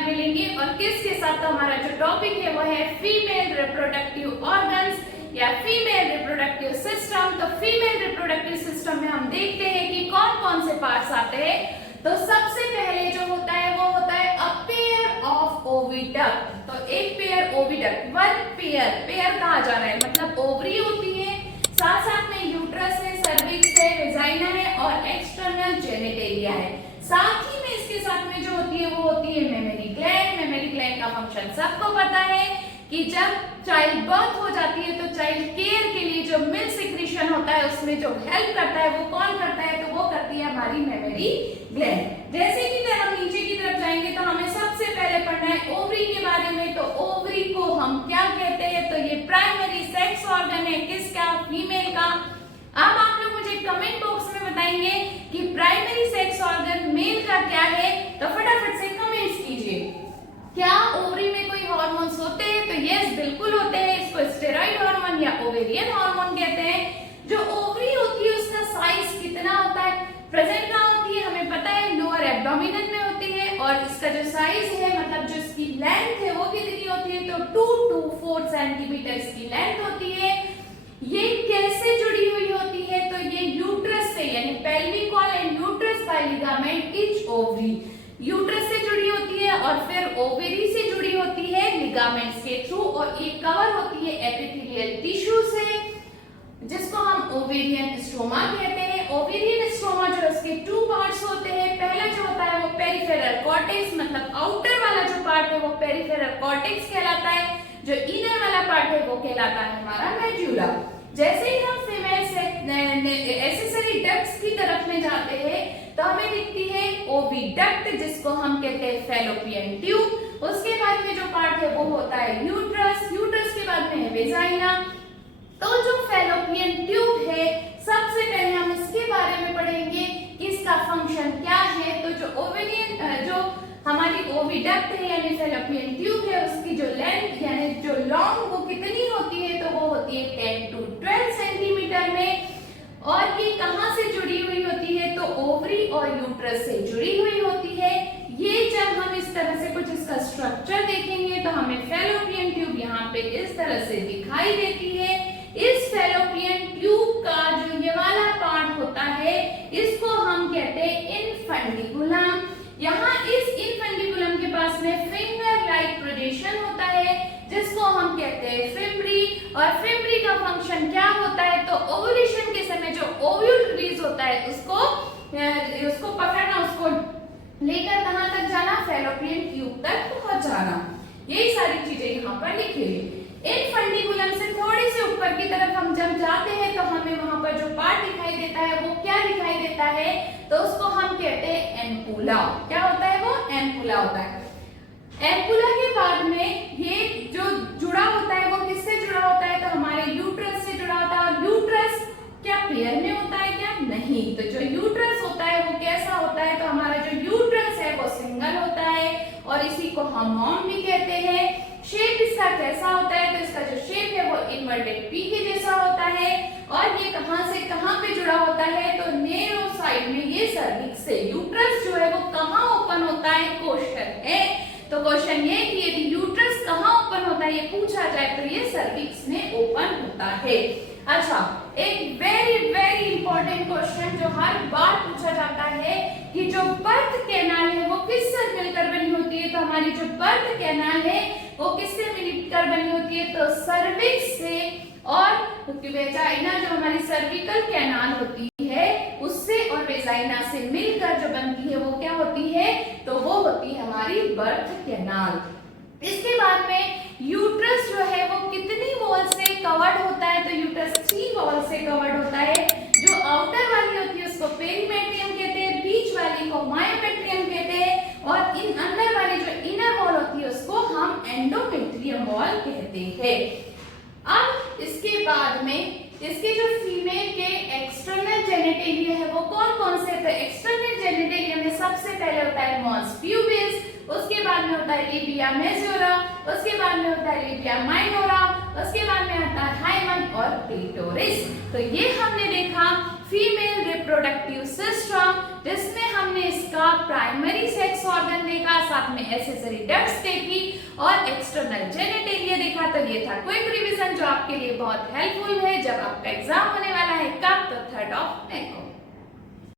बार मिलेंगे और किसके साथ। हमारा जो टॉपिक है वो है फीमेल रिप्रोडक्टिव ऑर्गन्स या फीमेल रिप्रोडक्टिव सिस्टम। तो फीमेल रिप्रोडक्टिव सिस्टम में हम देखते हैं कि कौन कौन से पार्ट्स आते हैं। तो सबसे पहले जो होता है वो होता है अ पेयर ऑफ ओविडक्ट। तो एक पेयर ओविडक्ट, वन पेयर कहा जा रहा है, मतलब ओवरी होती है, साथ साथ में यूट्रस है, सर्विक्स है, वेजाइना है और एक्सटर्नल जेनिटेलिया है। साथ ही में इसके साथ में जो होती है वो होती है मेमरी ग्लैंड। मेमरी ग्लैंड का फंक्शन सबको पता है कि जब चाइल्ड बर्थ हो जाती है तो चाइल्ड केयर के लिए जो मिल्क सिक्रीशन होता है उसमें जो हेल्प करता है वो कौन करता है, तो वो करती है हमारी मेमरी ग्लैंड। जैसे कि हम नीचे की तरफ जाएंगे तो हमें सबसे पहले पढ़ना है ओवरी के बारे में। तो ओवरी को हम क्या कहते हैं, तो ये प्राइमरी सेक्स ऑर्गन है, किसका, फीमेल का। अब आप लोग मुझे कमेंट बॉक्स में बताएंगे कि प्राइमरी सेक्स ऑर्गन मेल का क्या है, तो फटाफट से कमेंट्स कीजिए। क्या ओवरी में कोई हार्मोन्स होते हैं, तो यस बिल्कुल होते हैं। इसको स्टेरॉइड हार्मोन या ओवेरियन हार्मोन कहते हैं। जो ओवरी होती है उसका साइज कितना होता है, प्रेजेंट कहाँ होती है, हमें पता है लोअर एब्डोमिनल में होती है। और इसका जो साइज है, मतलब जो इसकी लेंथ है वो कितनी होती है, तो 2 to 4 सेंटीमीटर इसकी लेंथ होती है। ये कैसे जुड़ी हुई होती है, तो ये यूट्रस से, यानी pelvic wall and uterus by ligament each ovary, uterus से जुड़ी होती है और फिर ओवेरी से जुड़ी होती है लिगामेंट्स के थ्रू। और ये कवर होती है एपिथेलियल टिश्यू से, जिसको हम ओवेरियन स्ट्रोमा कहते हैं। ओवेरियन स्ट्रोमा जो इसके 2 पार्ट्स होते हैं। पहला जो होता है वो पेरिफेरल कॉर्टेक्स, मतलब आउटर वाला जो पार्ट है वो पेरिफेरल कॉर्टेक्स कहलाता है। जो इनर वाला पार्ट है वो कहलाता है हमारा मेड्यूला। जैसे ही हम फीमेल एक्सेसरी डक्ट्स की तरफ में जाते हैं तो हमें दिखती है ओविडक्ट, जिसको हम कहते हैं फैलोपियन ट्यूब। उसके बाद में जो पार्ट है वो होता है यूट्रस, यूट्रस के बाद में है वेजाइना। तो जो फैलोपियन ट्यूब है, सबसे पहले हम इसके बारे में पढ़ेंगे कि इसका फंक्शन क्या है। तो जो ओवेरियन जो हमारी ओविडक्ट है यानी फैलोपियन ट्यूब है, उसकी जो लेंथ यानी जो लॉन्ग वो कितनी होती है, तो वो होती है 10 to 12 सेंटीमीटर में। और ये कहां से जुड़ी हुई होती है, तो ओवरी और यूट्रस से जुड़ी हुई होती है। ये जब हम इस तरह से कुछ इसका स्ट्रक्चर देखेंगे तो हमें फैलोपियन ट्यूब यहाँ पे इस तरह से दिखाई देती है। इस फैलोपियन ट्यूब का जो ये वाला पार्ट होता है इसको हम कहते हैं इनफंडिबुलम। यहाँ इस इनफंडिबुलम के पास में फिंगर लाइक प्रोजेक्शन होता है, जिसको हम कहते हैं फिम्ब्री। और फिम्ब्री का फंक्शन क्या होता है, तो ओव्यूलेशन के समय जो ओव्यूल रिलीज होता है उसको पकड़ना, उसको लेकर कहां तक जाना, फैलोपियन ट्यूब तक पहुंच जाना। यही सारी चीजें यहाँ पर लिखी हुई। इनफंडिबुलम से थोड़े से ऊपर की तरफ हम जब जाते हैं तो हमें वहां पर जो पार्ट दिखाई देता है वो क्या दिखाई देता है, तो उसको हम कहते हैं एम्पुला। क्या होता है वो, एम्पुला होता है। एम्पुला के बाद में ये जो जुड़ा होता है वो किससे जुड़ा होता है, तो हमारे यूट्रस से जुड़ा होता है। और यूट्रस क्या पेयर में होता है, क्या नहीं। तो जो यूट्रस होता है वो कैसा होता है, तो हमारा जो यूट्रस है वो सिंगल होता है और इसी को हम मॉम भी कहते हैं। शेप इसका कैसा होता है, तो इसका जो शेप है वो इन्वर्टेड पी के जैसा होता है। और ये कहां से कहां पे जुड़ा होता है, तो नेरो साइड में ये सर्विक्स से। यूट्रस जो है वो कहां ओपन होता है, क्वेश्चन है। तो क्वेश्चन ये कि यदि यूट्रस कहां ओपन होता है ये पूछा जाए तो ये सर्विक्स में ओपन होता है। अच्छा, एक वेरी वेरी इंपॉर्टेंट क्वेश्चन जो हर बार पूछा जाता है कि जो बर्थ कैनाल है वो किससे मिलकर बनी होती है, तो हमारी जो बर्थ कैनाल है वो किससे मिलकर बनी होती है, तो सर्विक्स से। और वेजाइना जो हमारी सर्विकल कैनाल होती है उससे और वेजाइना से मिलकर जो बनती है वो क्या होती है, तो वो होती है हमारी बर्थ कैनाल। इसके बाद में यूट्रस जो है वो कितनी वॉल से कवर्ड होता है, तो यूट्रस 3 वॉल से कवर्ड होता है। जो आउटर वाली होती है उसको पेरीमेट्रियम कहते हैं, बीच वाली को मायोमेट्रियम कहते हैं और इन अंदर वाली जो इनर वॉल होती है उसको हम एंडोमेट्रियम वॉल कहते हैं। अब इसके बाद में इसके जो फीमेल के एक्सटर्नल जेनिटेलिया है वो कौन कौन से, तो एक्सटर्नल जेनिटेलिया में सबसे पहले होता है मॉस प्यूबिस, उसके बाद में होता है लेबिया मेजोरा, उसके बाद में होता है लेबिया माइनोरा, उसके बाद में आता है हाइमन और क्लिटोरिस। तो ये हमने देखा फीमेल रिप्रोडक्टिव सिस्टम, जिसमें हमने इसका प्राइमरी सेक्स ऑर्गन देखा, साथ में एक्सेसरी डक्ट्स देखी और एक्सटर्नल जेनिटेलिया देखा। तो ये था क्विक रिवीजन जो आपके लिए बहुत हेल्पफुल है जब आपका एग्जाम होने वाला है कब, तो 3rd of May को।